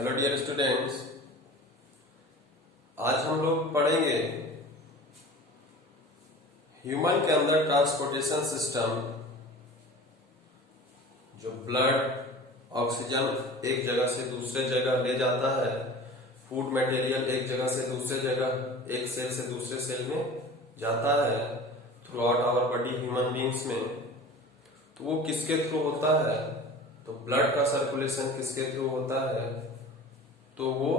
Hello dear students, आज हम लोग पढ़ेंगे ह्यूमन के अंदर ट्रांसपोर्टेशन सिस्टम। जो ब्लड ऑक्सीजन एक जगह से दूसरे जगह ले जाता है, फूड मटेरियल एक जगह से दूसरे जगह, एक सेल से दूसरे सेल में जाता है throughout our body human beings में, तो वो किसके थ्रू होता है? तो ब्लड का सर्कुलेशन किसके थ्रू होता है? तो वो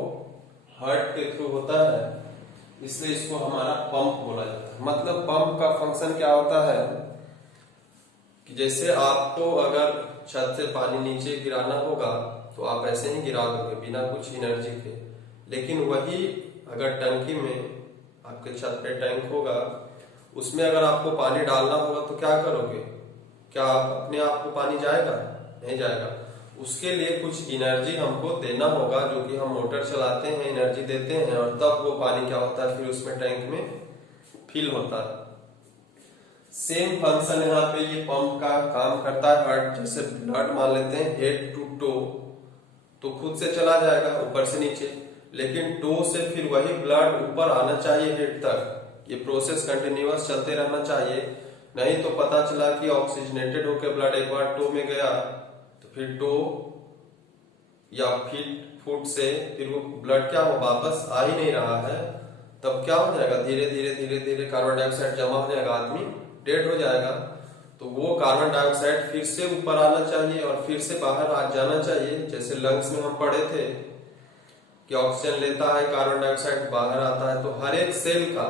हार्ट के थ्रू होता है। इसलिए इसको हमारा पंप बोला जाता है। मतलब पंप का फंक्शन क्या होता है कि जैसे आपको अगर छत से पानी नीचे गिराना होगा तो आप ऐसे ही गिरा दोगे बिना कुछ एनर्जी के, लेकिन वही अगर टंकी में आपके छत पे टैंक होगा, उसमें अगर आपको पानी डालना होगा तो क्या करोगे? क्या अपने आप को पानी जाएगा? नहीं जाएगा। उसके लिए कुछ एनर्जी हमको देना होगा, जो कि हम मोटर चलाते हैं, एनर्जी देते हैं, और तब वो पानी क्या होता है, फिर उसमें टैंक में फिल होता है। सेम फंक्शन यहाँ पे ये पंप का काम करता है। हार्ट जैसे ब्लड मान लेते हैं हेड टू टो, तो खुद से चला जाएगा ऊपर से नीचे, लेकिन टो से फिर वही ब्लड ऊपर आना चाहिए हेड तक। ये प्रोसेस कंटिन्यूअस चलते रहना चाहिए, नहीं तो पता चला कि ऑक्सीजनेटेड होकर ब्लड एक बार टो में गया तो फिर टो या फुट से फिर वो ब्लड क्या हो, वापस आ ही नहीं रहा है, तब क्या हो जाएगा? धीरे धीरे धीरे धीरे कार्बन डाइऑक्साइड जमा हो जाएगा, आदमी डेड हो जाएगा। तो वो कार्बन डाइऑक्साइड फिर से ऊपर आना चाहिए और फिर से बाहर आ जाना चाहिए। जैसे लंग्स में हम पढ़े थे कि ऑक्सीजन लेता है, कार्बन डाइऑक्साइड बाहर आता है। तो हर एक सेल का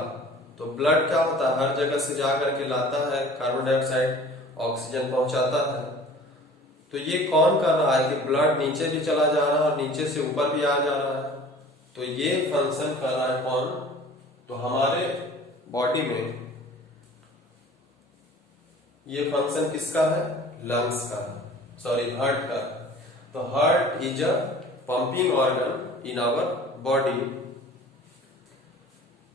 तो ब्लड क्या होता है, हर जगह से जा करके लाता है कार्बन डाइऑक्साइड, ऑक्सीजन पहुंचाता है। तो ये कौन कर रहा है कि ब्लड नीचे भी चला जा रहा है और नीचे से ऊपर भी आ जा रहा है? तो ये फंक्शन कर रहा है कौन? तो हमारे बॉडी में ये फंक्शन किसका है? लंग्स का, सॉरी हार्ट का। तो heart is a pumping organ in our body.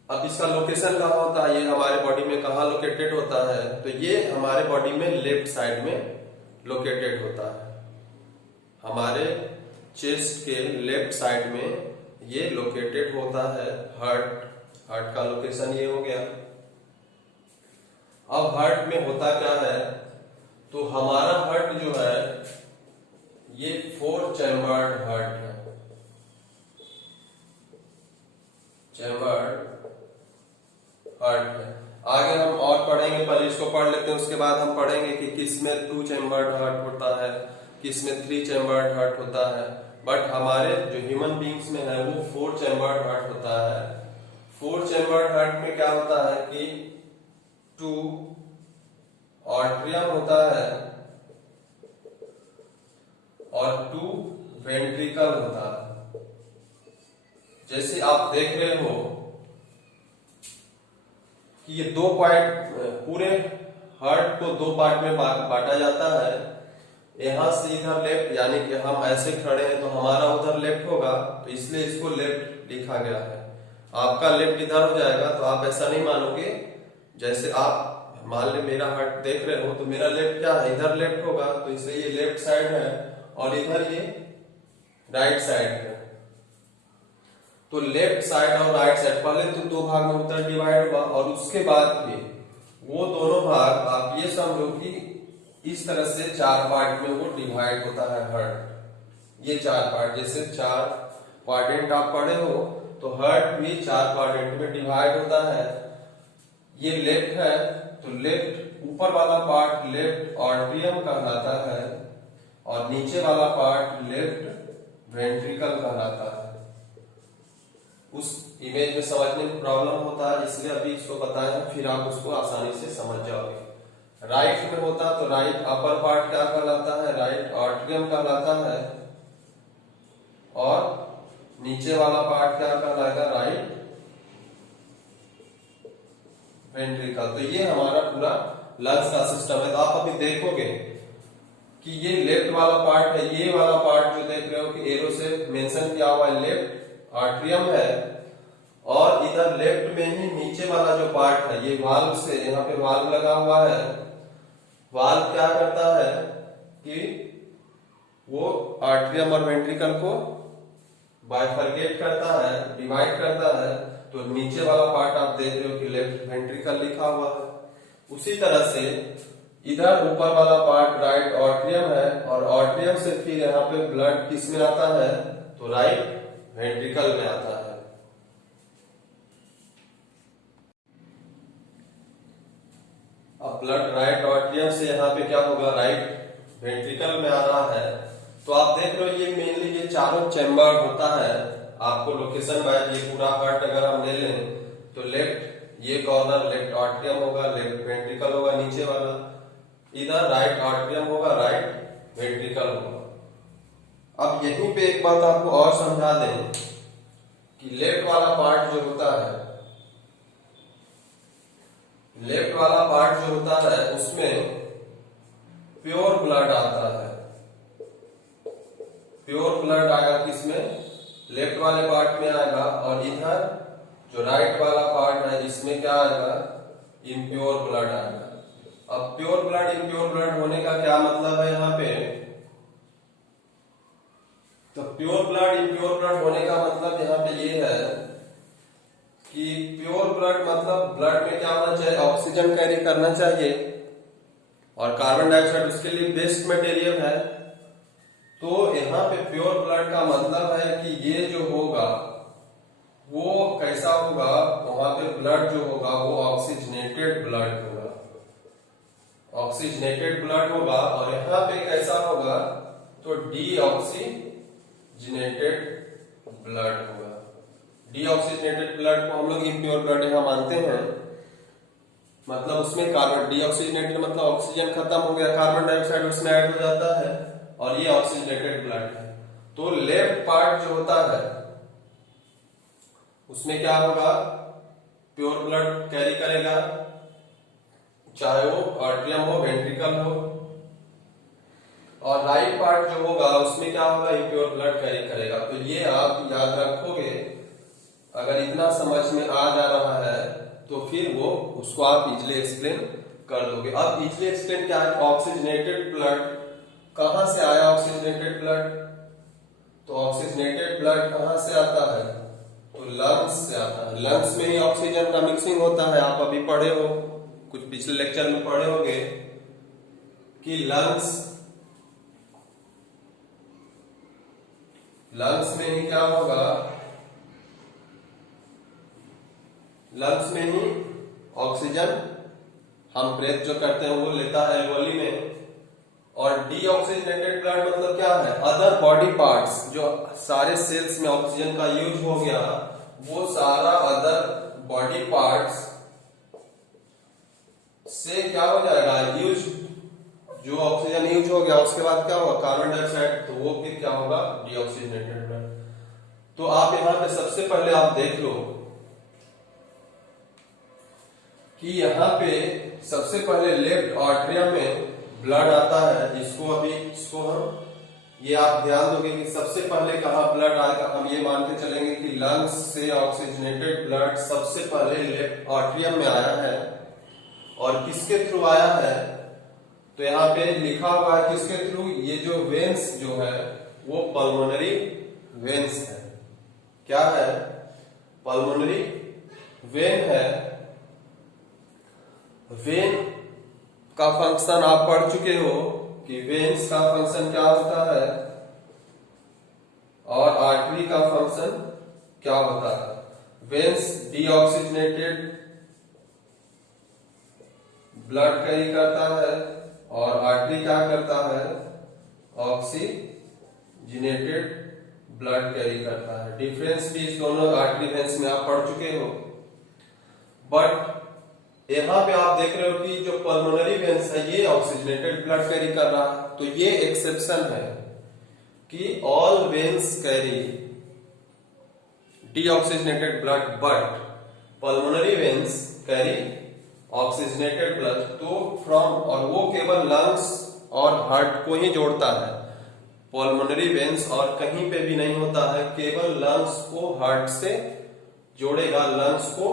अब इसका लोकेशन कहाँ होता है? ये हमारे बॉडी में कहाँ लोकेटेड होता है? तो ये हमारे बॉडी में लेफ्ट साइड में लोकेटेड होता है। हमारे चेस्ट के लेफ्ट साइड में ये लोकेटेड होता है हार्ट का लोकेशन ये हो गया। अब हार्ट में होता क्या है? तो हमारा हार्ट जो है ये 4 चैम्बर्ड हार्ट है। चैम्बर्ड हार्ट है। आगे हम और पढ़ेंगे, पहले इसको पढ़ लेते हैं, उसके बाद हम पढ़ेंगे कि किसमें 2 चैम्बर्ड हार्ट होता है, किसमें 3 चैम्बर्ड हार्ट होता है। बट हमारे जो ह्यूमन बींग्स में है वो 4 चैम्बर्ड हार्ट होता है। 4 चैम्बर्ड हार्ट में क्या होता है कि 2 आर्टरियम होता है और 2 वेंट्रिकल होता है। जैसे आप देख रहे हो कि ये 2 पार्ट, पूरे हार्ट को 2 पार्ट में बांटा जाता है। यहां से इधर लेफ्ट, यानी कि हम ऐसे खड़े हैं तो हमारा उधर लेफ्ट होगा, तो इसलिए इसको लेफ्ट लिखा गया है। आपका लेफ्ट इधर हो जाएगा, तो आप ऐसा नहीं मानोगे। जैसे आप मान ले मेरा हार्ट देख रहे हो तो मेरा लेफ्ट क्या है, इधर लेफ्ट होगा, तो इसलिए ये लेफ्ट साइड है और इधर ये राइट साइड है। तो लेफ्ट साइड और राइट साइड पहले तो 2 भाग में उत्तर डिवाइड हुआ, और उसके बाद फिर वो दोनों भाग आप ये समझो कि इस तरह से 4 पार्ट में वो डिवाइड होता है हार्ट। ये 4 पार्ट, जैसे 4 क्वाड्रेंट आप पढ़े हो, तो हार्ट भी 4 क्वाड्रेंट में डिवाइड होता है। ये लेफ्ट है तो लेफ्ट ऊपर वाला पार्ट लेफ्ट आर्टरियम कहलाता है और नीचे वाला पार्ट लेफ्ट वेंट्रिकल कहलाता है। उस इमेज में समझने में प्रॉब्लम होता है, इसलिए अभी इसको बताया, फिर आप उसको आसानी से समझ जाओगे। राइट में होता तो राइट अपर पार्ट क्या कहलाता है? राइट आर्टरियम कहलाता है, और नीचे वाला पार्ट क्या कहलाएगा? Right ventricle. तो ये हमारा पूरा लंग्स का सिस्टम है। तो आप अभी देखोगे कि ये लेफ्ट वाला पार्ट है, ये वाला पार्ट जो देख रहे हो कि एरो से मेंशन किया हुआ है, लेफ्ट आर्टरियम है, और इधर लेफ्ट में ही नीचे वाला जो पार्ट है ये वाल्व से, यहाँ पे वाल्व लगा हुआ है। वाल्व क्या करता है कि वो आर्टरियम और वेंट्रिकल को बाइफरकेट करता है, डिवाइड करता है, तो नीचे वाला पार्ट आप देख रहे हो कि लेफ्ट वेंट्रिकल लिखा हुआ है। उसी तरह से इधर ऊपर वाला पार्ट राइट ऑट्रियम है, और ऑट्रियम से फिर यहाँ पे ब्लड किस में आता है, तो राइट वेंट्रिकल में आता है। अब ब्लड राइट ऑट्रियम से यहाँ पे क्या होगा, राइट वेंट्रिकल में आ रहा है। तो आप देख रहे हो ये मेनली ये चारों चैम्बर होता है। आपको लोकेशन वाइज ये पूरा हार्ट अगर हम ले लें तो लेफ्ट ये कॉर्नर लेफ्ट ऑट्रियम होगा, लेफ्ट वेंट्रिकल होगा, नीचे वाला इधर राइट ऑट्रियम होगा, राइट वेंट्रिकल होगा। अब यहीं पे एक बात आपको और समझा दें कि लेफ्ट वाला पार्ट जो होता है, लेफ्ट वाला पार्ट जो होता है उसमें प्योर ब्लड आता है। प्योर ब्लड आएगा किसमें, लेफ्ट वाले पार्ट में आएगा, और इधर जो राइट वाला पार्ट है इसमें क्या आएगा, इम्प्योर ब्लड आएगा। अब प्योर ब्लड इम्प्योर ब्लड होने का क्या मतलब है यहाँ पे, तो प्योर ब्लड इम्प्योर ब्लड होने का मतलब यहाँ पे ये है कि प्योर ब्लड मतलब ब्लड में क्या होना चाहिए, ऑक्सीजन कैरी करना चाहिए, और कार्बन डाइऑक्साइड उसके लिए बेस्ट मटेरियल है। तो यहाँ पे प्योर ब्लड का मतलब है कि ये जो होगा वो कैसा होगा, वहां पे ब्लड जो होगा वो ऑक्सीजनेटेड ब्लड होगा, ऑक्सीजनेटेड ब्लड होगा। और यहाँ पे कैसा होगा, तो डीऑक्सीजनेटेड ब्लड होगा। डीऑक्सीजनेटेड ब्लड को हम लोग इम्प्योर ब्लड यहाँ मानते हैं, मतलब उसमें कार्बन डीऑक्सीजनेटेड मतलब ऑक्सीजन खत्म हो गया, कार्बन डाइऑक्साइड उसमें ऐड हो जाता है, और ये ऑक्सीजनेटेड ब्लड है। तो लेफ्ट पार्ट जो होता है उसमें क्या होगा, प्योर ब्लड कैरी करेगा, चाहे वो आर्टरियम हो, वेंट्रिकल हो। और राइट पार्ट जो होगा उसमें क्या होगा, इम्प्योर ब्लड कैरी करेगा। तो ये आप याद रखोगे, अगर इतना समझ में आ जा रहा है तो फिर वो उसको आप इजिली एक्सप्लेन कर दोगे। अब इजिली एक्सप्लेन क्या है, ऑक्सीजनेटेड ब्लड कहां से आया, ऑक्सीजनेटेड ब्लड, तो ऑक्सीजनेटेड ब्लड कहां से आता है, तो लंग्स से आता है। लंग्स में ही ऑक्सीजन का मिक्सिंग होता है। आप अभी पढ़े हो, कुछ पिछले लेक्चर में पढ़े होंगे कि लंग्स में ही क्या होगा, लंग्स में ही ऑक्सीजन हम ब्रेथ जो करते हैं वो लेता है एल्वोली में। और डीऑक्सीजनेटेड ब्लड मतलब क्या है, अदर बॉडी पार्ट्स, जो सारे सेल्स में ऑक्सीजन का यूज हो गया, वो सारा अदर बॉडी पार्ट्स से क्या हो जाएगा, यूज, जो ऑक्सीजन यूज हो गया उसके बाद क्या होगा, कार्बन डाइऑक्साइड, तो वो फिर क्या होगा, डीऑक्सीजनेटेड ब्लड। तो आप यहां पे सबसे पहले आप देख लो कि यहाँ पे सबसे पहले लेफ्ट आर्टरियम में ब्लड आता है। इसको हम ये आप ध्यान दोगे कि सबसे पहले कहा ब्लड आएगा, हम ये मान के चलेंगे कि लंग्स से ऑक्सीजनेटेड ब्लड सबसे पहले लेफ्ट आर्टरियम में आया है। और किसके थ्रू आया है, तो यहाँ पे लिखा हुआ है किसके थ्रू, ये जो वेन्स जो है वो पल्मोनरी वेन्स है। क्या है, पल्मोनरी वेन है। वेन का फंक्शन आप पढ़ चुके हो कि वेन्स का फंक्शन क्या होता है और आर्टरी का फंक्शन क्या होता है। वेन्स डीऑक्सीजनेटेड ब्लड कैरी करता है और आर्टरी क्या करता है, ऑक्सीजनेटेड ब्लड कैरी करता है। डिफरेंस भी इस दोनों आर्टरी वेन्स में आप पढ़ चुके हो। बट यहाँ पे आप देख रहे हो कि जो पल्मोनरी वेन्स है ये ऑक्सीजनेटेड ब्लड कैरी कर रहा है। तो ये एक्सेप्शन है कि all veins carry deoxygenated blood but pulmonary veins carry oxygenated blood. तो फ्रॉम, और वो केवल लंग्स और हार्ट को ही जोड़ता है। पल्मोनरी वेन्स और कहीं पे भी नहीं होता है, केवल लंग्स को हार्ट से जोड़ेगा। लंग्स को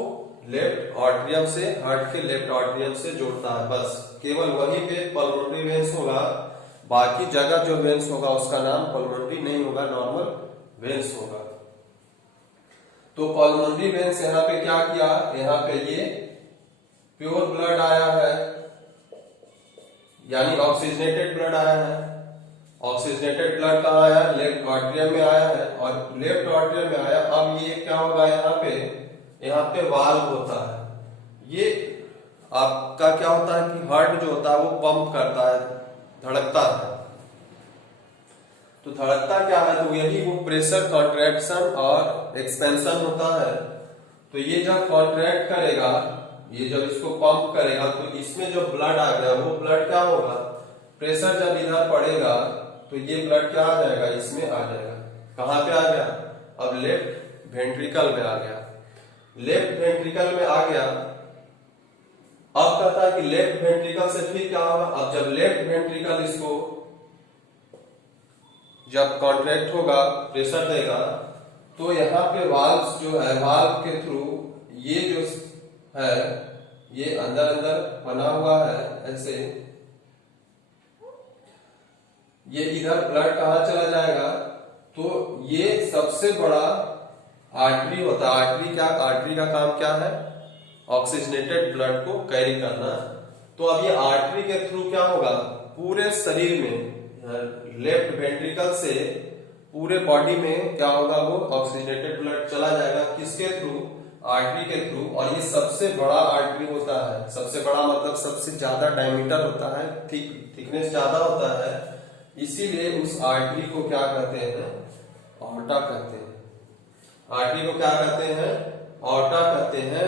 लेफ्ट आर्टरियम से, हार्ट के लेफ्ट आर्टरियम से जोड़ता है, बस केवल वहीं पे पल्मोनरी वेन्स होगा। बाकी जगह जो वेन्स होगा उसका नाम पल्मोनरी नहीं होगा, नॉर्मल वेन्स होगा। तो पल्मोनरी वेन्स यहाँ पे क्या किया, यहाँ पे ये प्योर ब्लड आया है, यानी ऑक्सीजनेटेड ब्लड आया है। ऑक्सीजनेटेड ब्लड कहाँ आया, लेफ्ट आर्टरियम में आया है, और लेफ्ट आर्टरियम में आया। अब ये क्या होगा, यहाँ पे वाल्व होता है। ये आपका क्या होता है कि हार्ट जो होता है वो पंप करता है, धड़कता है। तो धड़कता क्या है, तो यही वो प्रेशर कॉन्ट्रैक्शन और एक्सपेंशन होता है। तो ये जब कॉन्ट्रैक्ट करेगा, ये जब इसको पंप करेगा, तो इसमें जो ब्लड आ गया वो ब्लड क्या होगा, प्रेशर जब इधर पड़ेगा तो ये ब्लड क्या आ जाएगा, इसमें आ जाएगा। कहाँ पे आ गया, अब लेफ्ट वेंट्रिकल में आ गया। लेफ्ट वेंट्रिकल में आ गया। अब कहता है कि लेफ्ट वेंट्रिकल से फिर क्या होगा, अब जब लेफ्ट वेंट्रिकल इसको जब कॉन्ट्रैक्ट होगा, प्रेशर देगा, तो यहाँ पे वाल्व जो है, वाल्व के थ्रू ये जो है ये अंदर अंदर बना हुआ है ऐसे, ये इधर ब्लड कहाँ चला जाएगा, तो ये सबसे बड़ा आर्टरी होता है। आर्टरी का काम क्या है, ऑक्सीजनेटेड ब्लड को कैरी करना। तो अब ये आर्टरी के थ्रू क्या होगा, पूरे शरीर में, लेफ्ट वेंट्रिकल से पूरे बॉडी में क्या होगा, वो ऑक्सीजनेटेड ब्लड चला जाएगा। किसके थ्रू, आर्टरी के थ्रू। और ये सबसे बड़ा आर्टरी होता है। सबसे बड़ा मतलब सबसे ज्यादा डायमीटर होता है, थिकनेस ज्यादा होता है, इसीलिए उस आर्टरी को क्या कहते हैं, ऑर्टा कहते हैं। आर्टरी को क्या कहते हैं, ऑर्टा कहते हैं।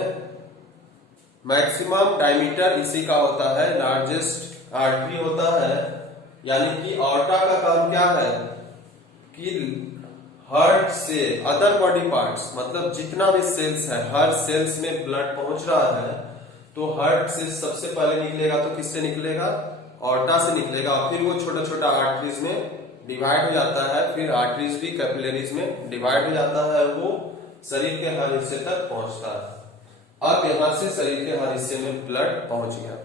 मैक्सिमम डायमीटर इसी का होता है, लार्जेस्ट आर्टरी होता है। यानी कि ऑर्टा का काम क्या है कि हार्ट से अदर बॉडी पार्ट्स, मतलब जितना भी सेल्स है, हर सेल्स में ब्लड पहुंच रहा है, तो हार्ट से सबसे पहले निकलेगा तो किससे निकलेगा, ऑर्टा से निकलेगा। फिर वो छोटा छोटा आर्टरीज में डिवाइड हो जाता है, फिर आर्टरीज भी कैपिलरीज में डिवाइड हो जाता है, वो शरीर के हर हिस्से तक पहुंचता है। अब यहां से शरीर के हर हिस्से में ब्लड पहुंच गया।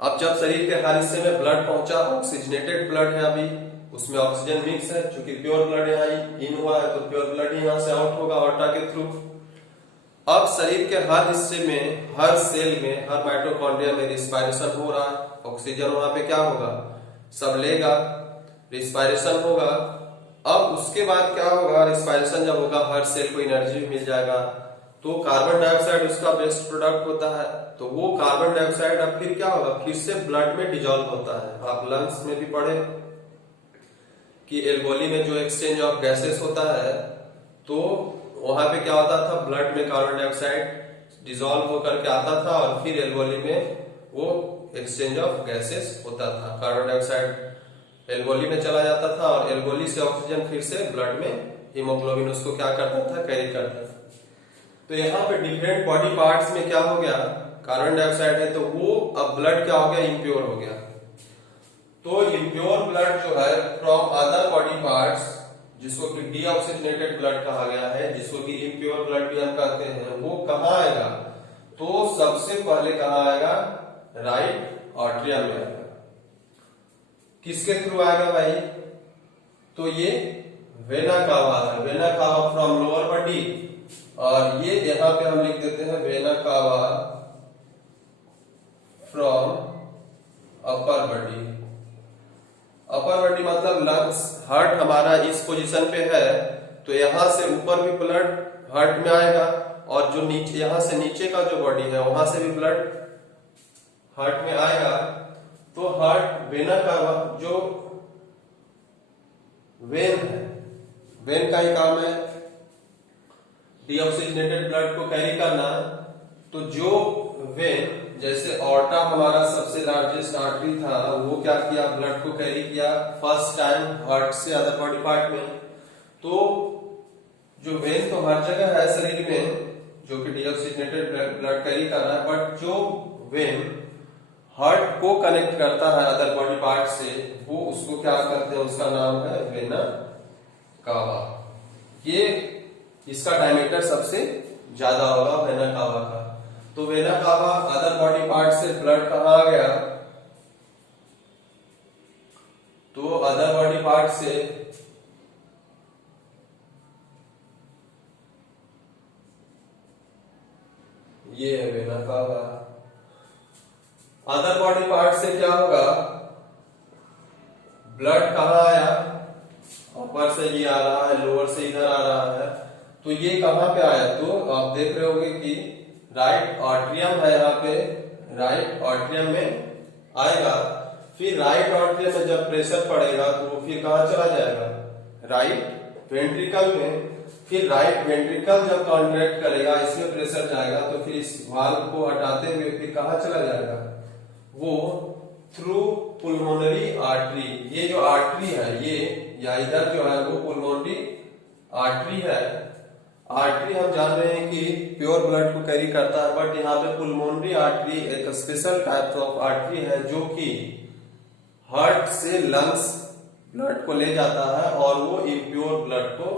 अब जब शरीर के हर हिस्से में ब्लड पहुंचा, ऑक्सीजनेटेड ब्लड है, अभी उसमें ऑक्सीजन मिक्स है, क्योंकि प्योर ब्लड यहाँ इन हुआ है, तो प्योर ब्लड यहाँ से आउट होगा ऑर्टा के थ्रू। अब शरीर के हर हिस्से में, हर सेल में, हर माइटोकॉन्ड्रिया में रिस्पायरेशन हो रहा है। ऑक्सीजन वहां पे क्या होगा, सब लेगा, रिस्पायरेशन होगा। अब उसके बाद क्या होगा, रिस्पायरेशन जब होगा, हर सेल को एनर्जी मिल जाएगा, तो कार्बन डाइऑक्साइड उसका बेस्ट प्रोडक्ट होता है। तो वो कार्बन डाइऑक्साइड अब फिर क्या होगा, फिर से ब्लड में डिजॉल्व होता है। आप लंग्स में भी पढ़े कि एल्वोली में जो एक्सचेंज ऑफ गैसेस होता है, तो वहां पे क्या होता था, ब्लड में कार्बन डाइऑक्साइड डिजॉल्व होकर के आता था, और फिर एल्वोली में वो एक्सचेंज ऑफ गैसेस होता था। कार्बन डाइऑक्साइड एल्वोली में चला जाता था, और एल्वोली से ऑक्सीजन फिर से ब्लड में, हीमोग्लोबिन उसको क्या करता था, कैरी करता था। तो यहाँ पे डिफरेंट बॉडी पार्ट्स में क्या हो गया, कार्बन डाइऑक्साइड है, तो वो अब ब्लड क्या हो गया, इम्प्योर हो गया। तो इम्प्योर ब्लड जो है फ्रॉम अदर बॉडी पार्ट्स, जिसको कि डीऑक्सीजनेटेड ब्लड कहा गया है, जिसको कि इम्प्योर ब्लड भी हम कहते हैं, वो कहाँ आएगा, तो सबसे पहले कहाँ आएगा, राइट आर्टरियम में आएगा। किसके थ्रू आएगा भाई, तो ये वेना कावा है, vena cava from lower body, और ये यहाँ पे हम लिख देते हैं vena cava from upper body. Upper body मतलब लंग्स, हार्ट हमारा इस पोजीशन पे है, तो यहां से ऊपर भी ब्लड हार्ट में आएगा, और जो नीचे, यहां से नीचे का जो बॉडी है वहां से भी ब्लड हार्ट में आएगा। तो हार्ट वेना कावा, जो वेन है, वेन का ही काम है डीऑक्सीजनेटेड ब्लड को कैरी करना। तो जो वेन, जैसे ऑर्टा हमारा सबसे लार्जेस्ट आर्टरी था, वो क्या किया, ब्लड को कैरी किया फर्स्ट टाइम हार्ट से अदर बॉडी पार्ट में। तो जो वेन तो हर जगह है शरीर में, जो कि डीऑक्सीजनेटेड ब्लड कैरी कर रहा है, बट जो वेन हार्ट को कनेक्ट करता है अदर बॉडी पार्ट से, वो उसको क्या करते हैं, उसका नाम है वेना कावा। ये इसका डायमीटर सबसे ज्यादा होगा वेना कावा का। तो वेना कावा अदर बॉडी पार्ट से ब्लड कहाँ आ गया, तो अदर बॉडी पार्ट से ये है vena cava. Other body part से क्या होगा, ब्लड कहाँ आया, ऊपर से ये आ रहा है, लोअर से इधर आ रहा है, तो ये कहाँ पे आया, तो आप देख रहे होंगे कि राइट आर्टरियम है, यहाँ पे राइट आर्टरियम में आएगा। फिर राइट आर्टरियम में जब प्रेशर पड़ेगा तो वो फिर कहाँ चला जाएगा, राइट वेंट्रिकल में। फिर राइट वेंट्रिकल जब कॉन्ट्रैक्ट करेगा, इसमें प्रेशर जाएगा, तो फिर इस वाल्व को हटाते हुए फिर कहाँ चला जाएगा, वो थ्रू पुल्मोनरी आर्टरी। ये जो आर्टरी है ये, या इधर जो है वो पुल्मोनरी आर्टरी है। आर्टरी हम जान रहे हैं कि प्योर ब्लड को कैरी करता है, बट यहाँ पे पुल्मोनरी आर्टरी एक स्पेशल टाइप ऑफ आर्टरी है जो कि हार्ट से लंग्स ब्लड को ले जाता है और वो इम्प्योर ब्लड को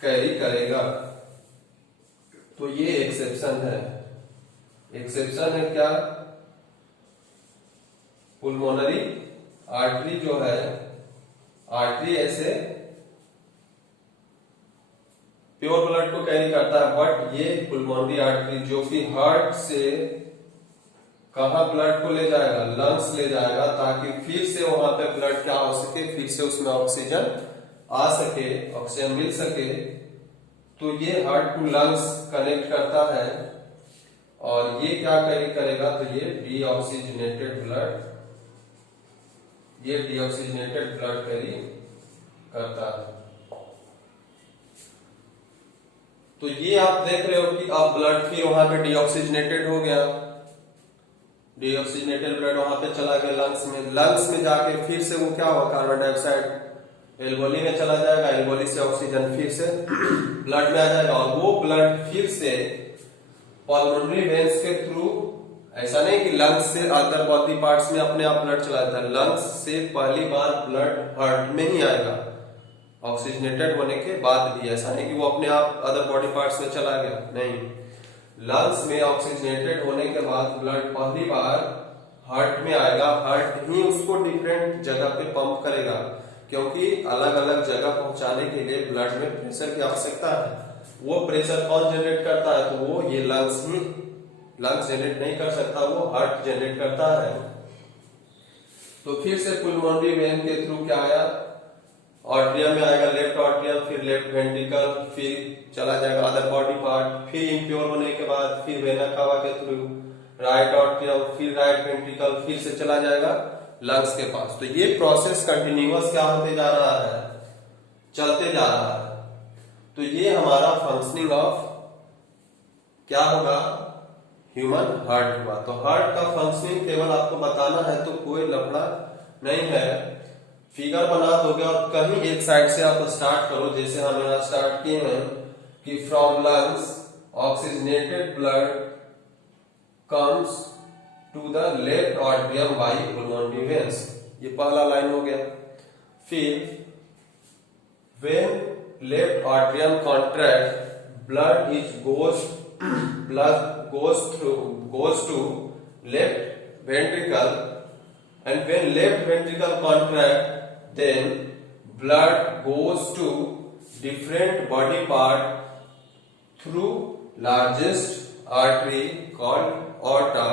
कैरी करेगा। तो ये एक्सेप्शन है। एक्सेप्शन है क्या, पुल्मोनरी आर्टरी जो है, आर्टरी ऐसे प्योर ब्लड को कैरी करता है, बट ये पुल्मोनरी आर्टरी जो कि हार्ट से कहाँ ब्लड को ले जाएगा, लंग्स ले जाएगा, ताकि फिर से वहां पे ब्लड क्या हो सके, फिर से उसमें ऑक्सीजन आ सके, ऑक्सीजन मिल सके। तो ये हार्ट टू लंग्स कनेक्ट करता है और ये क्या कैरी करेगा, तो ये डीऑक्सीजनेटेड ब्लड, ये डीऑक्सीजनेटेड ब्लड कैरी करता है। तो ये आप देख रहे हो कि अब ब्लड फिर वहां पे डीऑक्सीजनेटेड हो गया, डीऑक्सीजनेटेड ब्लड वहां पे चला गया लंग्स में। लंग्स में जाके फिर से वो क्या हुआ, कार्बन डाइऑक्साइड एल्वोली में चला जाएगा, एल्वोली से ऑक्सीजन फिर से ब्लड में आ जाएगा और वो ब्लड फिर से पल्मोनरी वेन्स के थ्रू, ऐसा नहीं कि लंग्स से अदर बॉडी पार्ट्स में अपने आप ब्लड चला जाता है, लंग्स से पहली बार ब्लड हार्ट में ही आएगा ऑक्सीजनेटेड होने के बाद भी। ऐसा नहीं कि वो अपने आप अदर बॉडी पार्ट्स में चला गया, नहीं, लंग्स में ऑक्सीजनेटेड होने के बाद ब्लड पहली बार हार्ट में आएगा। हार्ट ही उसको डिफरेंट जगह पे पंप करेगा, क्योंकि अलग अलग जगह पहुंचाने के लिए ब्लड में प्रेशर की आवश्यकता है। वो प्रेशर कौन जनरेट करता है, तो वो ये लंग्स ही, लंग्स जनरेट नहीं कर सकता, वो हार्ट जनरेट करता है। तो फिर से पुल्मोनरी वेन के थ्रू क्या आया, आर्टरियम में आएगा, लेफ्ट आर्टरियम, फिर लेफ्ट वेंट्रिकल, फिर चला जाएगा अदर बॉडी पार्ट, फिर इम्प्योर होने के बाद फिर वेना कावा के थ्रू राइट आर्टरियम, फिर राइट वेंट्रिकल, फिर से चला जाएगा लंग्स के पास। तो ये प्रोसेस कंटिन्यूअस क्या होते जा रहा है, चलते जा रहा है। तो ये हमारा फंक्शनिंग ऑफ क्या होगा, ह्यूमन हार्ट हुआ। तो हार्ट का फंक्शनिंग केवल आपको बताना है, तो कोई लफड़ा नहीं है, फिगर बना दोगे और कहीं एक साइड से आप स्टार्ट करो, जैसे हम यहाँ स्टार्ट किए हैं कि from lungs oxygenated blood comes to the left atrium by pulmonary veins, ये पहला लाइन हो गया। फिर when left atrium contract blood goes to left ventricle, and when left ventricle contract, then blood goes to different body part through largest artery called aorta।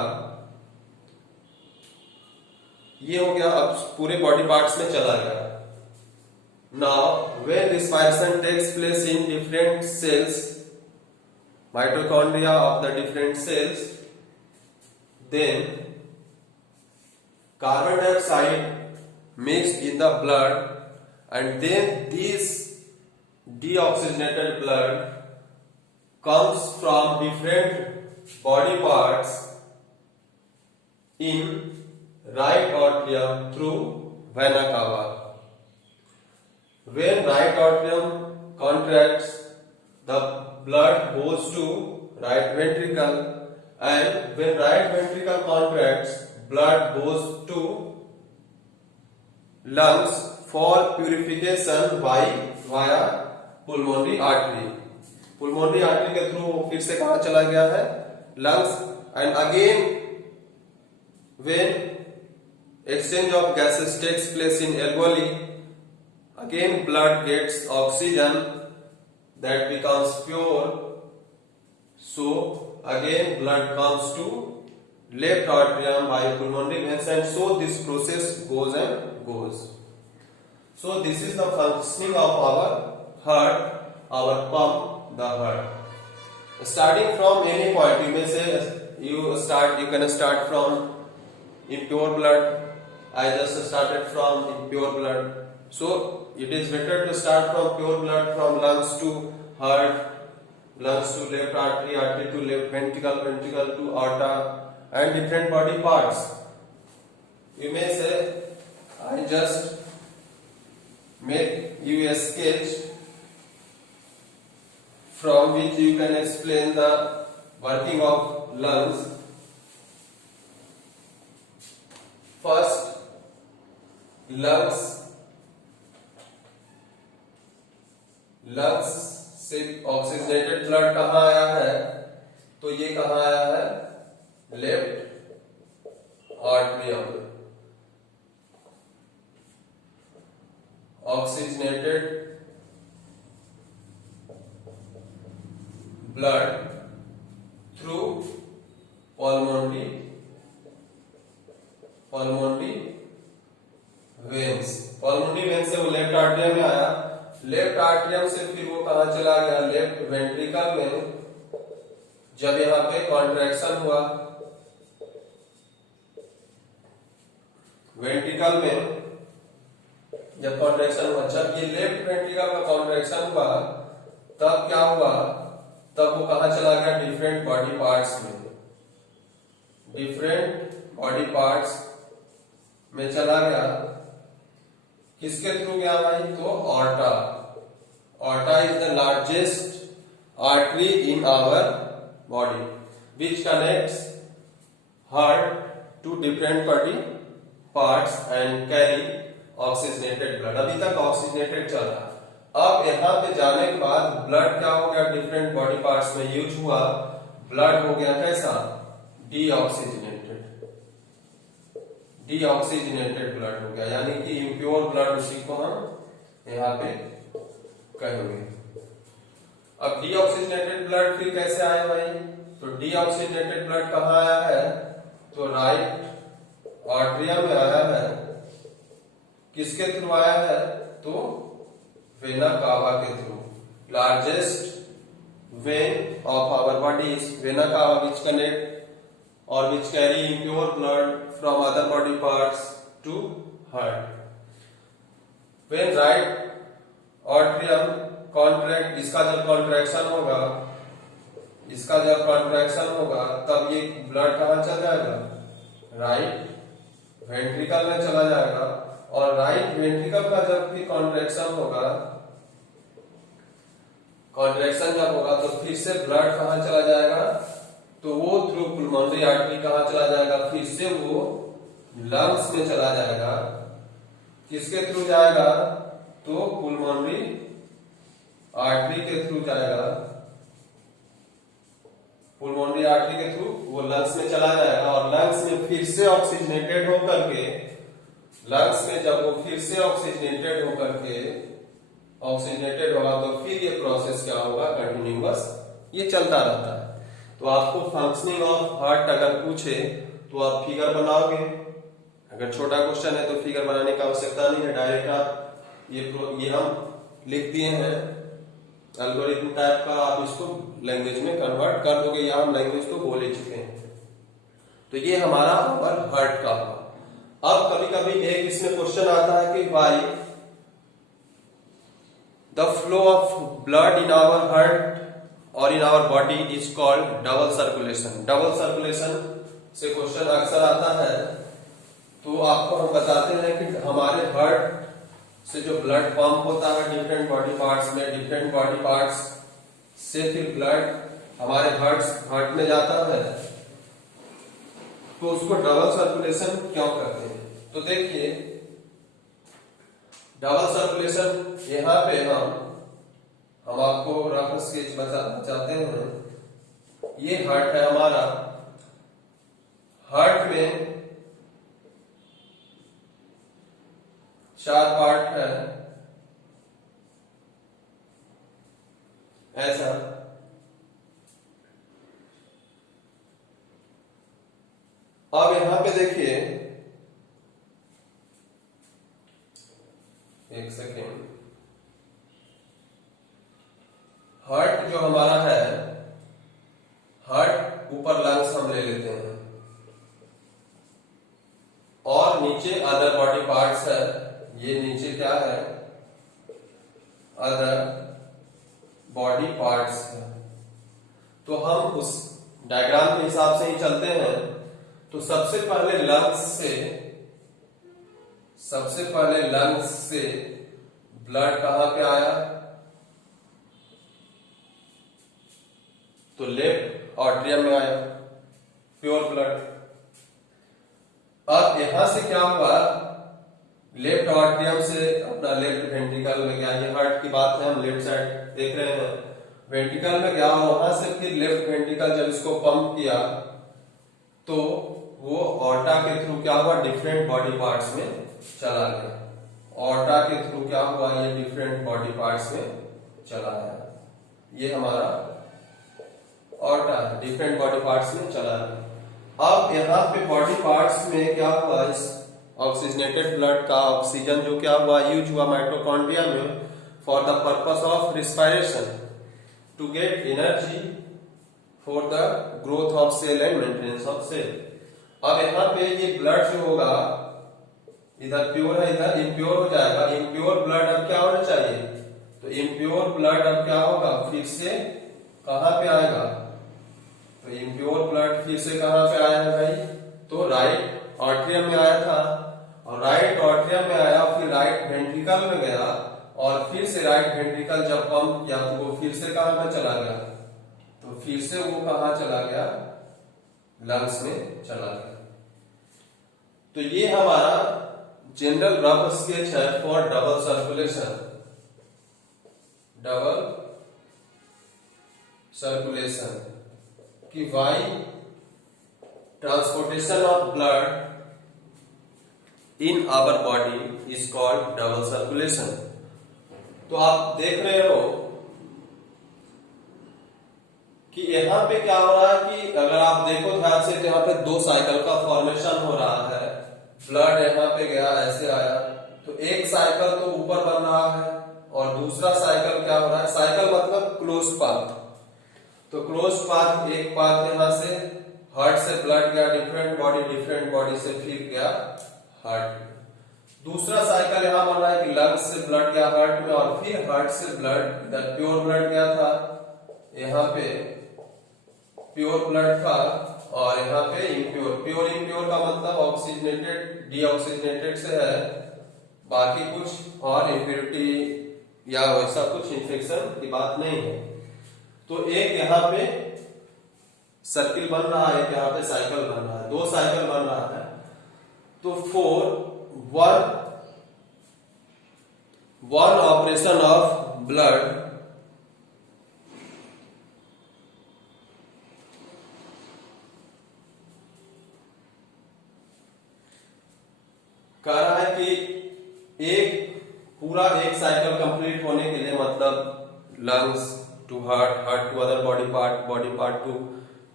ये हो गया, अब पूरे बॉडी पार्ट्स में चला गया। Now when respiration takes place in different cells, mitochondria of the different cells, then carbon dioxide mixed in the blood, and then this deoxygenated blood comes from different body parts in right atrium through vena cava। When right atrium contracts, the blood goes to right ventricle, and when right ventricle contracts, blood goes to lungs for purification via pulmonary artery। pulmonary artery के through वो फिर से कहाँ चला गया है, lungs, and again when exchange of gases takes place in alveoli, again blood gets oxygen that becomes pure, So again blood comes to left atrium by pulmonary veins, and so this process goes and goes. So this is the functioning of our heart, our pump, the heart. Starting from any point, you may say you can start from impure blood. I just started from impure blood. So it is better to start from pure blood, from lungs to heart, lungs to left artery, artery to left ventricle, ventricle to aorta, and different body parts. You may say, I just make you a sketch from which you can explain the working of lungs. First, lungs से oxygenated blood कहाँ आया है? तो ये कहाँ आया है? Left atrium. Oxygenated blood through pulmonary veins. Pulmonary veins से वो लेफ्ट आर्टरियम में आया। लेफ्ट आर्टरियम से फिर वो कहाँ चला गया? लेफ्ट वेंट्रिकल में। जब यहाँ पे कॉन्ट्रैक्शन हुआ वेंट्रिकल में, जब कॉन्ट्रैक्शन हुआ, जब ये लेफ्ट वेंट्रिकल का कॉन्ट्रैक्शन हुआ, तब क्या हुआ? तब वो कहाँ चला गया? डिफरेंट बॉडी पार्ट्स में। डिफरेंट बॉडी पार्ट्स में चला गया। किसके थ्रू गया भाई? तो aorta. Aorta is the largest artery in our body which connects heart to different body parts and carry oxygenated blood. अभी तक ऑक्सीजनेटेड चल रहा। अब यहाँ पे जाने के बाद ब्लड क्या हो गया? डिफरेंट बॉडी पार्ट्स में यूज हुआ। ब्लड हो गया कैसा? डीऑक्सीजनेटेड। डीऑक्सीजनेटेड ब्लड हो गया, यानी कि इम्प्योर ब्लड, उसी को हम यहाँ पे कहेंगे। अब डीऑक्सीजनेटेड ब्लड फिर कैसे आया भाई? तो डीऑक्सीजनेटेड ब्लड कहाँ आया है? तो राइट आर्टरियम में आया है। किसके थ्रू आया है? तो वेना कावा के through. Largest vein of our body is vena cava which connect or which carry impure blood from other body parts to heart. When right atrium contract, इसका जब कॉन्ट्रैक्शन होगा, तब ये ब्लड कहाँ चल जाएगा? राइट वेंट्रिकल में चला जाएगा। और राइट वेंट्रिकल का जब भी कॉन्ट्रैक्शन जब होगा तो फिर से ब्लड कहाँ चला जाएगा? तो वो थ्रू पुल्मोनरी आर्टरी कहाँ चला जाएगा? फिर से वो लंग्स में चला जाएगा। किसके थ्रू जाएगा? तो पुल्मोनरी आर्टरी के थ्रू जाएगा। पुल्मोनरी आर्टरी के थ्रू वो लंग्स में चला जाएगा, और लंग्स में फिर से ऑक्सीजनेटेड होकर के, लंग्स में जब वो फिर से ऑक्सीजनेटेड होगा तो फिर ये प्रोसेस क्या होगा? कंटिन्यूअस ये चलता रहता है। तो आपको फंक्शनिंग ऑफ हार्ट अगर पूछे तो आप फिगर बनाओगे। अगर छोटा क्वेश्चन है तो फिगर बनाने की आवश्यकता नहीं है, डायरेक्ट आप ये हम लिख दिए हैं एल्गोरिथम टाइप का, आप इसको लैंग्वेज में कन्वर्ट कर दोगे, या हम लैंग्वेज को बोल ही चुके हैं। तो ये हमारा हार्ट का हुआ। अब कभी कभी एक इसमें क्वेश्चन आता है कि why the flow of blood in our heart और in our body is called double circulation. Double circulation से क्वेश्चन अक्सर आता है। तो आपको हम बताते हैं कि हमारे हार्ट से जो ब्लड पंप होता है डिफरेंट बॉडी पार्ट्स में, डिफरेंट बॉडी पार्ट्स से फिर ब्लड हमारे हार्ट में जाता है, तो उसको डबल सर्कुलेशन क्यों कहते हैं? तो देखिए, डबल सर्कुलेशन यहाँ पे हम आपको रफ स्केच बताना चाहते हैं। ये हार्ट है हमारा। हार्ट में 4 पार्ट है ऐसा। एक सेकेंड। हार्ट जो हमारा है, हार्ट ऊपर लंग्स हम ले लेते हैं और नीचे अदर बॉडी पार्ट्स है। ये नीचे क्या है, अदर बॉडी पार्ट्स है। तो हम उस डायग्राम के हिसाब से ही चलते हैं। तो सबसे पहले लंग्स से ब्लड कहां पे आया, तो लेफ्ट ऑर्ट्रियम में आया प्योर ब्लड। अब यहां से क्या हुआ, लेफ्ट ऑर्ट्रियम से अपना लेफ्ट वेंट्रिकल में गया। ये हार्ट की बात है, हम लेफ्ट साइड देख रहे हैं। वेंट्रिकल में गया, वहां से फिर लेफ्ट वेंट्रिकल जब इसको पंप किया तो वो ऑर्टा के थ्रू क्या हुआ, डिफरेंट बॉडी पार्ट्स में चला गया। ऑर्टा के थ्रू क्या हुआ, ये डिफरेंट बॉडी पार्ट्स में चला गया। ये हमारा ऑर्टा डिफरेंट बॉडी पार्ट्स में चला गया। अब यहाँ पे बॉडी पार्ट्स में क्या हुआ, इस ऑक्सीजनेटेड ब्लड का ऑक्सीजन जो क्या हुआ, यूज हुआ माइटोकॉन्ड्रिया में for the purpose of respiration, to get energy for the growth of cell and maintenance of cell. अब यहाँ पे ये ब्लड जो होगा, इधर प्योर है, इधर इम्प्योर हो जाएगा। इम्प्योर ब्लड अब क्या होना चाहिए, तो इम्प्योर ब्लड अब क्या होगा, फिर से कहां पे आएगा, तो इम्प्योर ब्लड फिर से कहां पे आया है भाई, तो राइट ऑर्ट्रियम में आया था। और राइट ऑर्ट्रियम में आया, फिर राइट वेंट्रिकल में गया और फिर से राइट वेंट्रिकल जब पंप किया तो वो फिर से कहां पे चला गया, तो फिर से वो कहां चला गया, लंग्स में चला गया। तो ये हमारा जनरल रफ स्केच है for double circulation. Double circulation कि why transportation of blood in our body is called double circulation. तो आप देख रहे हो कि यहां पे क्या हो रहा है कि अगर आप देखो ध्यान से, यहाँ पे 2 साइकिल का फॉर्मेशन हो रहा है। ब्लड यहाँ पे गया, ऐसे आया, तो एक साइकिल तो ऊपर बन रहा है और दूसरा साइकिल क्या हो रहा है, साइकिल मतलब क्लोज पाथ। तो क्लोज पाथ, एक पाथ यहाँ से हार्ट से ब्लड गया डिफरेंट बॉडी से फिर गया हार्ट। दूसरा साइकिल यहाँ बन रहा है कि लंग्स से ब्लड गया हार्ट में और फिर हार्ट से ब्लड, इधर प्योर ब्लड गया था, यहाँ पे प्योर ब्लड था और यहाँ पे इम्प्योर। प्योर इम्प्योर का मतलब ऑक्सीजनेटेड डीऑक्सीजनेटेड से है, बाकी कुछ और इम्प्योरिटी या वैसा कुछ इन्फेक्शन की बात नहीं है। तो एक यहाँ पे सर्किल बन रहा है, एक यहाँ पे साइकिल बन रहा है, 2 साइकिल बन रहा है। तो one ऑपरेशन ऑफ ब्लड कह रहा है कि एक साइकिल कंप्लीट होने के लिए, मतलब lungs to heart, heart to other body part, body part to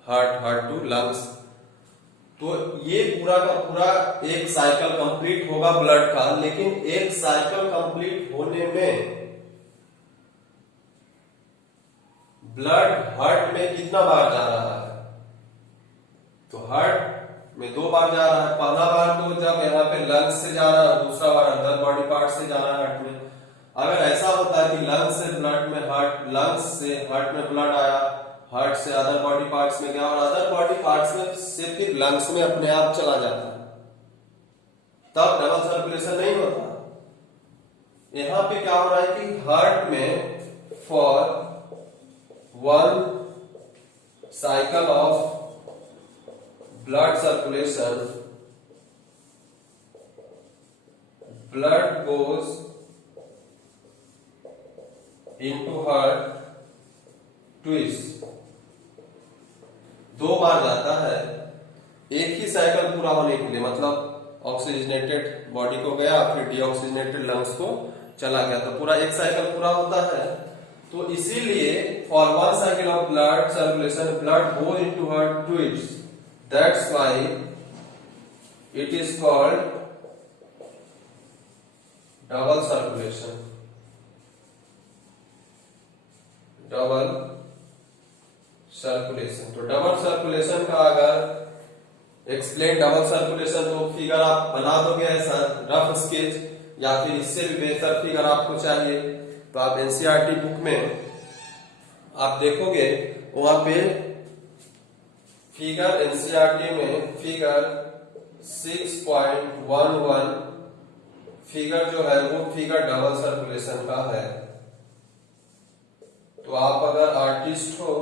heart, heart to lungs, तो ये पूरा का पूरा एक साइकिल कंप्लीट होगा ब्लड का। लेकिन एक साइकिल कंप्लीट होने में ब्लड हार्ट में कितना बार जा रहा है, तो हार्ट में 2 बार जा रहा है। पहला बार तो जब यहाँ पे लंग्स से जा रहा है, दूसरा बार अंदर बॉडी पार्ट से जा रहा है हार्ट में। अगर ऐसा होता है कि लंग्स से ब्लड में हार्ट, लंग्स से हार्ट में ब्लड आया, हार्ट से अदर बॉडी पार्ट्स में गया और अदर बॉडी पार्ट्स में से फिर लंग्स में अपने आप चला जाता है, तब डबल सर्कुलेशन नहीं होता। यहाँ पे क्या हो रहा है कि हार्ट में for 1 cycle of blood circulation, blood goes into heart twice, 2 बार जाता है एक ही साइकिल पूरा होने के लिए। मतलब ऑक्सीजनेटेड बॉडी को गया, फिर डीऑक्सीजनेटेड लंग्स को चला गया, तो पूरा एक साइकिल पूरा होता है। तो इसीलिए for 1 cycle of blood circulation blood goes into heart twice, that's why it is called double circulation, double circulation. तो डबल सर्कुलेशन का अगर एक्सप्लेन डबल सर्कुलेशन तो फिगर आप बना दोगे ऐसा रफ स्केच, या फिर इससे भी बेहतर फिगर आपको चाहिए तो आप एनसीईआरटी बुक में आप देखोगे वहां पे फिगर, एनसीईआरटी में फिगर 6.11 फिगर जो है वो फिगर डबल सर्कुलेशन का है। तो आप अगर आर्टिस्ट हो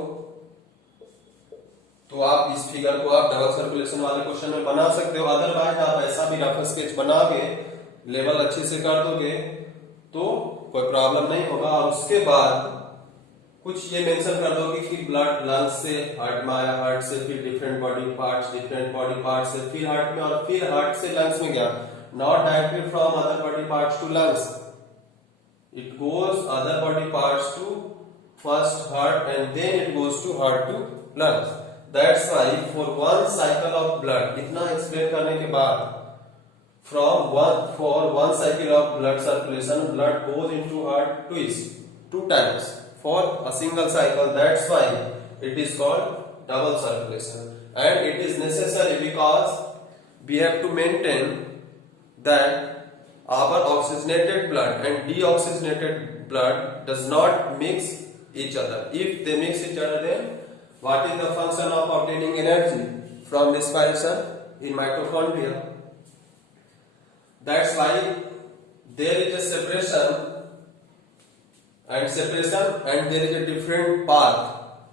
तो आप इस फिगर को आप डबल सर्कुलेशन वाले क्वेश्चन में बना सकते हो। अदरवाइज आप ऐसा भी रफ स्केच बनाओगे, लेवल अच्छे से कर दोगे तो कोई प्रॉब्लम नहीं होगा। और उसके बाद कुछ ये मेंशन कर दोगे कि ब्लड लंग्स से हार्ट में आया, हार्ट से फिर different body parts, different body parts से फिर हार्ट में, और फिर हार्ट से लंग्स में गया। Not directly from other body parts to lungs, it goes other body parts to first heart and then it goes to heart to lungs. That's why for one cycle of blood, इतना explain करने के बाद for one cycle of blood circulation, blood goes into heart twice, 2 times for a single cycle. That's why it is called double circulation, and it is necessary because we have to maintain that our oxygenated blood and deoxygenated blood does not mix each other. If they mix each other, then what is the function of obtaining energy from respiration in mitochondria? That's why there is a separation and there is a different path,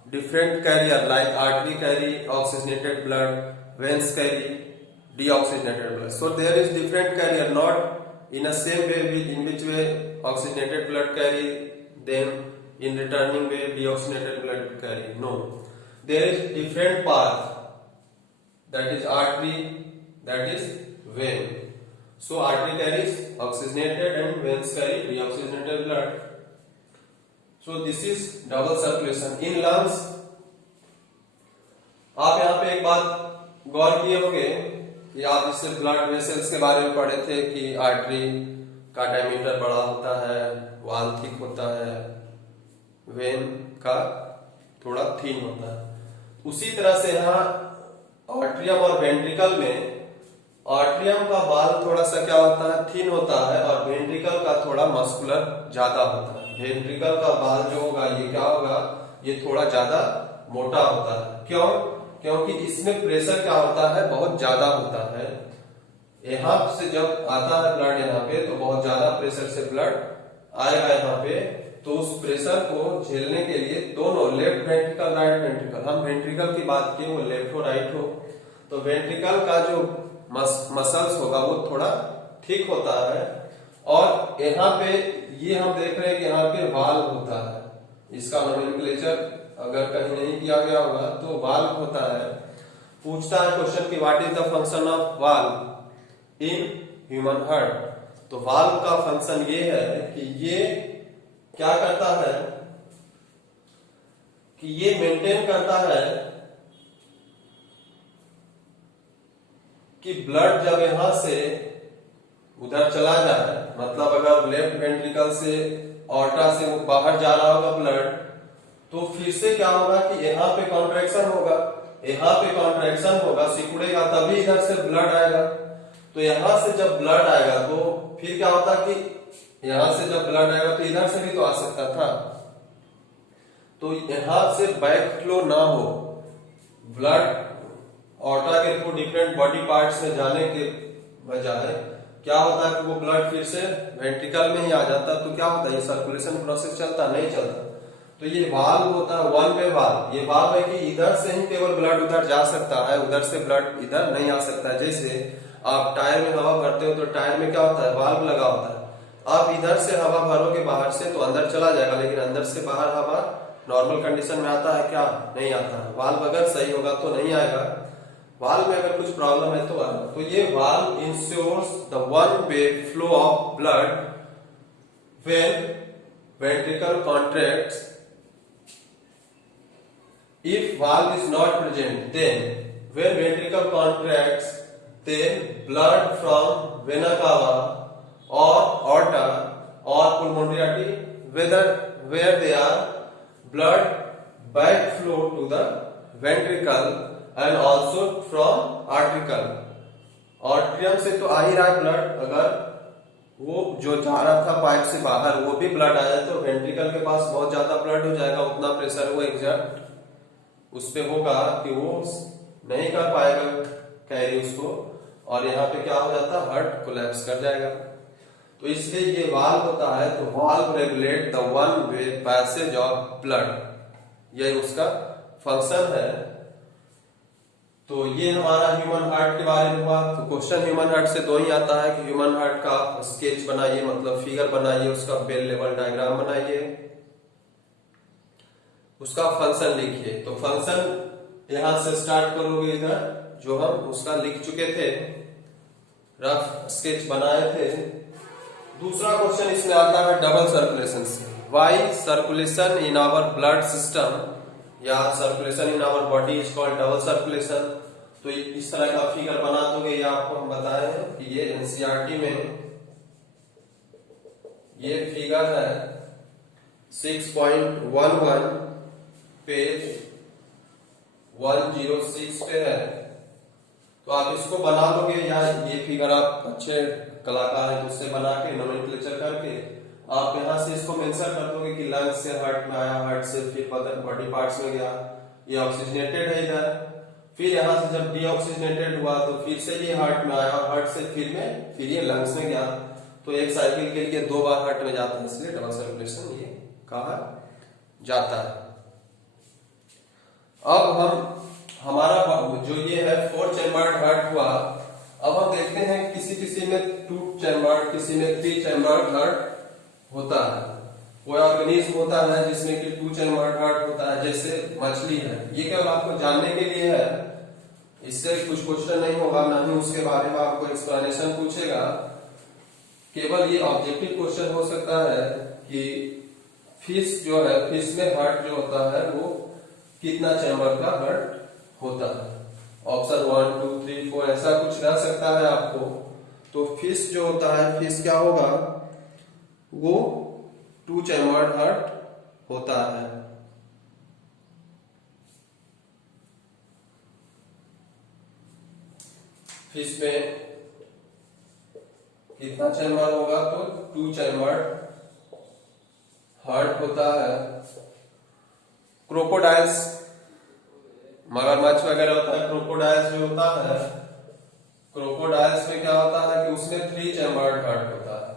different carrier, like artery carry oxygenated blood, veins carry deoxygenated blood. So there is different carrier, not in a same way in which way oxygenated blood carry, then in returning way deoxygenated blood carry. No, there is different path, that is artery, that is vein. So artery carries oxygenated and veins carry deoxygenated blood. So this is double circulation in lungs. आप यहाँ पे एक बात गौर किए होंगे कि आप इससे ब्लड वेसल्स के बारे में पढ़े थे कि आर्टरी का डायमीटर बड़ा होता है, वाल थिक होता है, वेन का थोड़ा थिन होता है। उसी तरह से यहाँ आर्ट्रियम और वेंट्रिकल में आर्ट्रियम का बाल थोड़ा सा क्या होता है, थिन होता है, और वेंट्रिकल का थोड़ा मस्कुलर ज्यादा होता है। वेंट्रिकल का बाल जो होगा ये क्या होगा, ये थोड़ा ज्यादा मोटा होता है। क्यों? क्योंकि इसमें प्रेशर क्या होता है, बहुत ज्यादा होता है। यहाँ से जब आता है ब्लड यहाँ पे तो बहुत ज्यादा प्रेशर से ब्लड आएगा यहाँ पे, तो उस प्रेशर को झेलने के लिए दोनों लेफ्ट वेंट्रिकल, राइट वेंट्रिकल, हम वेंट्रिकल की बात किए वो लेफ्ट हो राइट हो, तो वेंट्रिकल का जो मसल्स होगा वो थोड़ा ठीक होता है। और यहाँ पे ये हम देख रहे हैं कि यहाँ पे वाल्व होता है, इसका नोमेनक्लेचर अगर कहीं नहीं किया गया होगा तो वाल्व होता है। पूछता है क्वेश्चन कि what is the function of valve in human heart, तो वाल्व का फंक्शन ये है कि ये क्या करता है कि ये मेंटेन करता है कि ब्लड जब यहां से उधर चला जाए, मतलब अगर लेफ्ट वेंट्रिकल से ऑर्टा से वो बाहर जा रहा होगा ब्लड, तो फिर से क्या होगा कि यहाँ पे कॉन्ट्रैक्शन होगा, यहाँ पे कॉन्ट्रैक्शन होगा, सिकुड़ेगा, तभी इधर से ब्लड आएगा। तो यहाँ से जब ब्लड आएगा तो फिर क्या होता कि यहाँ से जब ब्लड आएगा तो इधर से भी तो आ सकता था, तो यहाँ से बैक फ्लो ना हो, ब्लड ऑर्टा के थ्रू डिफरेंट बॉडी पार्ट्स में जाने के बजाय क्या होता है कि वो ब्लड फिर से वेंट्रिकल में ही आ जाता, तो क्या होता है ये सर्कुलेशन प्रोसेस चलता नहीं चलता। तो ये वाल्व होता है, वन वे वाल्व। ये वाल्व है कि इधर से ही केवल ब्लड उधर जा सकता है, उधर से ब्लड इधर नहीं आ सकता है। जैसे आप टायर में हवा भरते हो तो टायर में क्या होता है, वाल्व लगा होता है। आप इधर से हवा भरोगे बाहर से तो अंदर चला जाएगा, लेकिन अंदर से बाहर हवा नॉर्मल कंडीशन में आता है क्या, नहीं आता है। वाल्व अगर सही होगा तो नहीं आएगा, वाल्व में अगर कुछ प्रॉब्लम है तो आएगा। तो ये valve ensures the one way flow of blood when ventricle contracts. If valve is not present, then when ventricle contracts, then blood from vena cava or aorta where they are blood backflow to the ventricle and also from artericle. Atrium से तो आ ही रहा है blood, अगर वो जो जा रहा था पाइप से बाहर वो भी ब्लड आ जाए तो वेंट्रिकल के पास बहुत ज्यादा ब्लड हो जाएगा, उतना प्रेशर वो एग्जर्ट उस पे होगा कि वो नहीं कर पाएगा कैरी उसको, और यहाँ पे क्या हो जाता है, हार्ट कोलैप्स कर जाएगा। तो इसलिए ये वाल्व होता है, तो valve regulate the one way passage of blood, यही उसका फंक्शन है। तो ये हमारा ह्यूमन हार्ट के बारे में हुआ। तो क्वेश्चन ह्यूमन हार्ट से दो ही आता है कि ह्यूमन हार्ट का स्केच बनाइए, मतलब फिगर बनाइए, उसका बेल लेवल डायग्राम बनाइए, उसका फंक्शन लिखिए। तो फंक्शन यहां से स्टार्ट करोगे, इधर जो हम उसका लिख चुके थे, रफ स्केच बनाए थे। दूसरा क्वेश्चन इसमें आता है डबल सर्कुलेशन से। Why circulation in our blood system या circulation in our body is called double circulation. तो इस तरह का फिगर बना दोगे, ये आपको हम बताए हैं कि ये एनसीईआरटी में ये फिगर है 6.11 पेज 106 पे है। तो आप इसको बना लोगे, या ये फिगर आप अच्छे कलाकार हैं उससे बना के नोमेनक्लेचर करके आप यहाँ से इसको मेंशन कर दोगे कि लंग्स से हार्ट में आया, हार्ट से फिर बॉडी पार्ट्स में गया, ये ऑक्सीजनेटेड है इधर, फिर यहाँ से जब डीऑक्सीजनेटेड हुआ तो फिर से ये हार्ट में आया, हार्ट से फिर ये लंग्स में गया। तो एक साइकिल के लिए 2 बार हार्ट में जाता है, इसलिए डबल सर्कुलेशन ये कहा जाता है। अब हमारा जो ये है 4 चैम्बर्ड हार्ट हुआ। अब हम देखते हैं किसी में 2 चैम्बर्ड, किसी में 3 चैम्बर्ड हार्ट होता है। कोई ऑर्गेनिज्म होता है जिसमें कि 2 चैम्बर्ड हार्ट होता है, जैसे मछली है। ये केवल आपको जानने के लिए है, इससे कुछ क्वेश्चन नहीं होगा, ना ही उसके बारे में आपको एक्सप्लेनेशन पूछेगा। केवल ये ऑब्जेक्टिव क्वेश्चन हो सकता है कि फिश जो है, फिश में हार्ट जो होता है वो कितना चैम्बर का हार्ट होता है। ऑप्शन 1, 2, 3, 4 ऐसा कुछ रह सकता है आपको। तो फिश जो होता है, फिश क्या होगा, वो 2 चैम्बर्ड हार्ट होता है। फिश में कितना चैम्बर होगा, तो 2 चैम्बर्ड हार्ट होता है। क्रोकोडाइल्स, मगरमच्छ वगैरह होता है, क्रोकोडाइल्स जो होता है, क्रोकोडाइल्स में क्या होता है कि उसमें 3 चैम्बर्ड हार्ट होता है,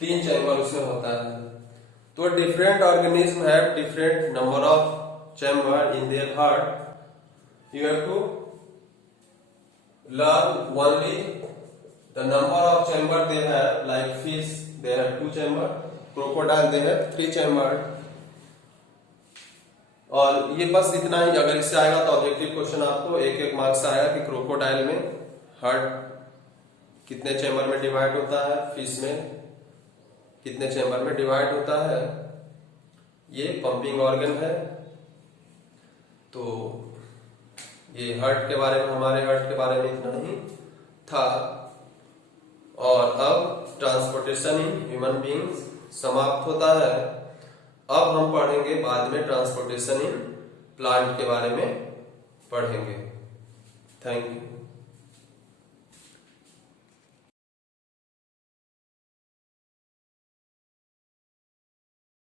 3 चैम्बर उसमें होता है। तो different organism have different number of chamber in their heart. You have to learn only the number of chamber they have, like fish they have 2 chamber, crocodile they have 3 chamber। और ये बस इतना ही, अगर इससे आएगा तो ऑब्जेक्टिव क्वेश्चन आपको 1-1 marks आएगा कि क्रोकोडाइल में हार्ट कितने चैम्बर में डिवाइड होता है, फिश में कितने चैम्बर में डिवाइड होता है। ये पंपिंग ऑर्गन है। तो ये हार्ट के बारे में, हमारे हार्ट के बारे में इतना ही था। और अब ट्रांसपोर्टेशन इन ह्यूमन बीइंग्स समाप्त होता है। अब हम पढ़ेंगे बाद में ट्रांसपोर्टेशन इन प्लांट के बारे में पढ़ेंगे। Thank you.